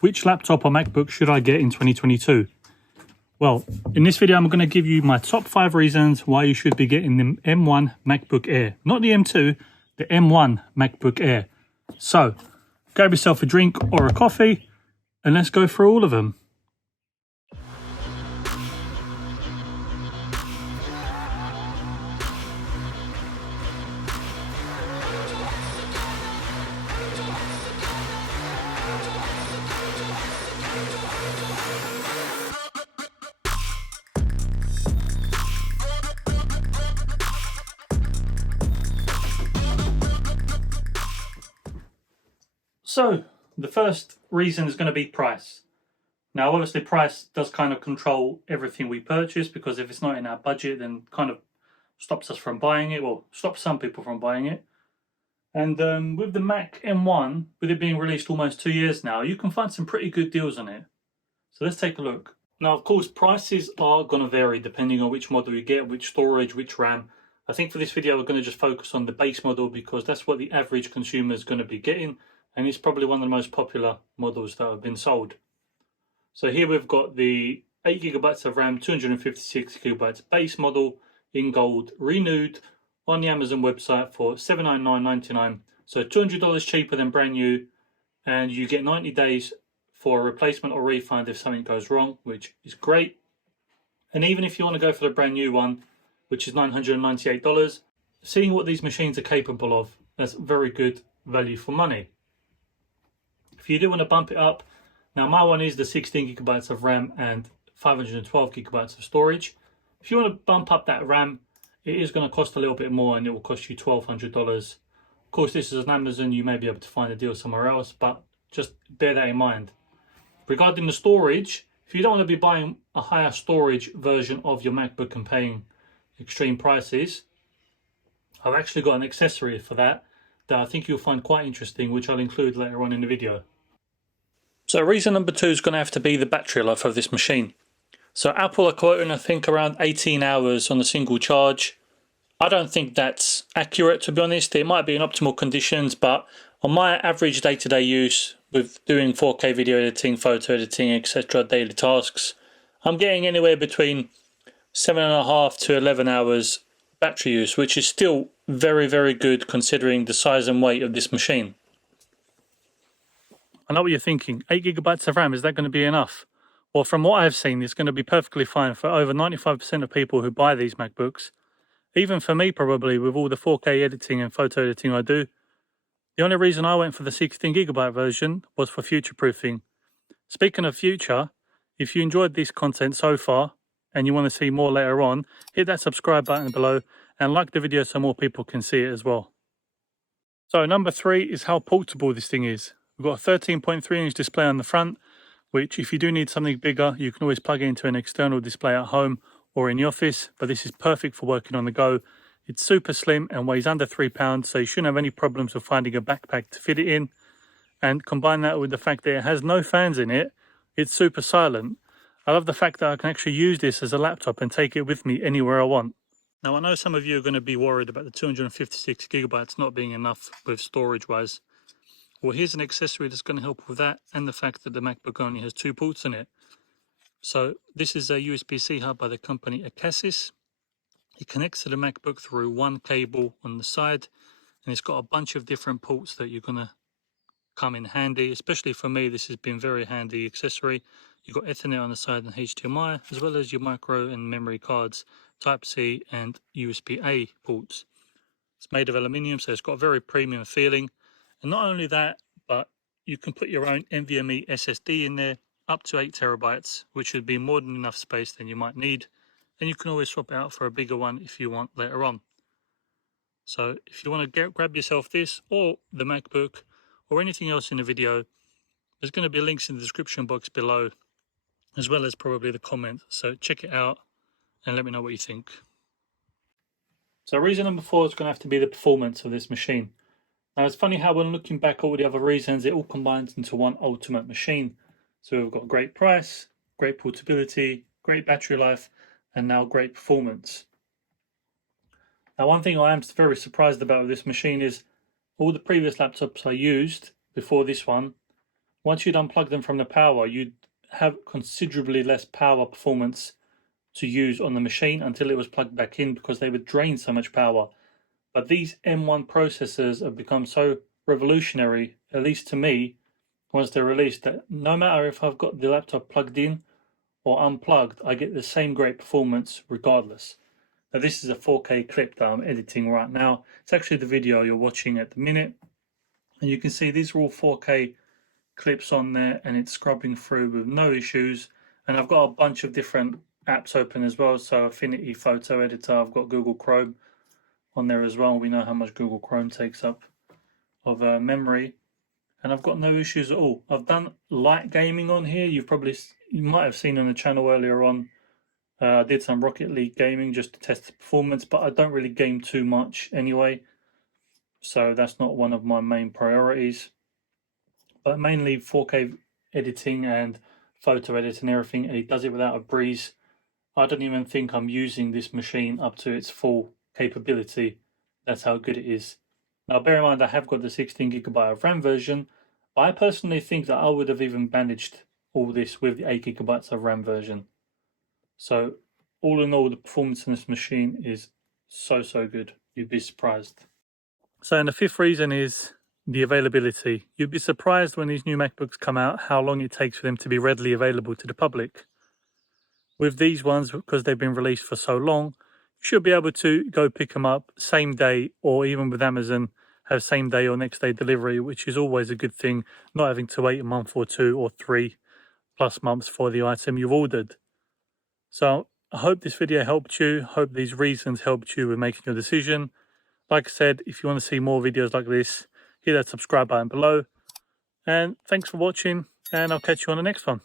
Which laptop or MacBook should I get in 2022? Well, in this video, I'm going to give you my top 5 reasons why you should be getting the M1 Macbook Air. Not the M2, the M1 Macbook Air. So, grab yourself a drink or a coffee, and let's go through all of them. So, the first reason is going to be price. Now, obviously, price does kind of control everything we purchase, because if it's not in our budget, then kind of stops us from buying it, or stops some people from buying it. And with the Mac M1, with it being released almost 2 years now, you can find some pretty good deals on it. So let's take a look. Now, of course, prices are going to vary depending on which model you get, which storage, which RAM. I think for this video, we're going to just focus on the base model, because that's what the average consumer is going to be getting. And it's probably one of the most popular models that have been sold. So here we've got the 8GB of RAM, 256GB base model in gold, renewed on the Amazon website for $799.99. So $200 cheaper than brand new, and you get 90 days for a replacement or refund if something goes wrong, which is great. And even if you want to go for the brand new one, which is $998, seeing what these machines are capable of, that's very good value for money. If you do want to bump it up, now my one is the 16GB of RAM and 512GB of storage. If you want to bump up that RAM, it is going to cost a little bit more, and it will cost you $1,200. Of course, this is on Amazon. You may be able to find a deal somewhere else, but just bear that in mind. Regarding the storage, if you don't want to be buying a higher storage version of your MacBook and paying extreme prices, I've actually got an accessory for that I think you'll find quite interesting, which I'll include later on in the video. So reason number 2 is going to have to be the battery life of this machine. So Apple are quoting, I think, around 18 hours on a single charge. I don't think that's accurate, to be honest. It might be in optimal conditions, but on my average day-to-day use with doing 4K video editing, photo editing, etc., daily tasks, I'm getting anywhere between 7.5 to 11 hours battery use, which is still very, very good considering the size and weight of this machine. I know what you're thinking. 8GB of RAM, is that going to be enough? Well, from what I've seen, it's going to be perfectly fine for over 95% of people who buy these MacBooks. Even for me, probably, with all the 4K editing and photo editing I do. The only reason I went for the 16GB version was for future-proofing. Speaking of future, if you enjoyed this content so far and you want to see more later on, hit that subscribe button below and like the video so more people can see it as well. So number 3 is how portable this thing is. We've got a 13.3-inch display on the front, which if you do need something bigger, you can always plug it into an external display at home or in the office, but this is perfect for working on the go. It's super slim and weighs under 3 pounds, so you shouldn't have any problems with finding a backpack to fit it in. And combine that with the fact that it has no fans in it, it's super silent. I love the fact that I can actually use this as a laptop and take it with me anywhere I want. Now, I know some of you are going to be worried about the 256GB not being enough with storage-wise. Well, here's an accessory that's going to help with that, and the fact that the MacBook only has 2 ports in it. So this is a USB-C hub by the company Enquires. It connects to the MacBook through one cable on the side, and it's got a bunch of different ports that you're going to come in handy. Especially for me, this has been very handy accessory. You've got Ethernet on the side and HDMI, as well as your micro and memory cards, Type-C and USB-A ports. It's made of aluminium, so it's got a very premium feeling. And not only that, but you can put your own Nvme SSD in there, up to 8TB, which would be more than enough space than you might need. And you can always swap it out for a bigger one if you want later on. So if you want to grab yourself this or the MacBook or anything else in the video, there's going to be links in the description box below, as well as probably the comments. So check it out and let me know what you think. So reason number 4 is going to have to be the performance of this machine. Now, it's funny how when looking back at all the other reasons, it all combines into one ultimate machine. So we've got great price, great portability, great battery life, and now great performance. Now, one thing I am very surprised about with this machine is all the previous laptops I used before this one once you'd unplug them from the power, you'd have considerably less power performance to use on the machine until it was plugged back in, because they would drain so much power. But these M1 processors have become so revolutionary, at least to me, once they're released, that no matter if I've got the laptop plugged in or unplugged, I get the same great performance regardless. Now this is a 4K clip that I'm editing right now. It's actually the video you're watching at the minute. And you can see these are all 4K clips on there, and it's scrubbing through with no issues. And I've got a bunch of different apps open as well. So Affinity Photo Editor, I've got Google Chrome on there as well. We know how much Google Chrome takes up of memory. And I've got no issues at all. I've done light gaming on here. You might have seen on the channel earlier on. I did some Rocket League gaming just to test the performance, but I don't really game too much anyway, so that's not one of my main priorities. But mainly 4K editing and photo editing, everything, and it does it without a breeze. I don't even think I'm using this machine up to its full capability. That's how good it is. Now bear in mind I have got the 16GB of RAM version. I personally think that I would have even managed all this with the 8GB of RAM version. So all in all, the performance in this machine is so good. You'd be surprised. So, and the fifth reason is the availability. You'd be surprised when these new MacBooks come out how long it takes for them to be readily available to the public. With these ones, because they've been released for so long, you should be able to go pick them up same day, or even with Amazon, have same day or next day delivery, which is always a good thing, not having to wait a month or 2 or 3+ months for the item you've ordered. So I hope this video helped you. Hope these reasons helped you with making your decision. Like I said, if you want to see more videos like this, hit that subscribe button below. And thanks for watching, and I'll catch you on the next one.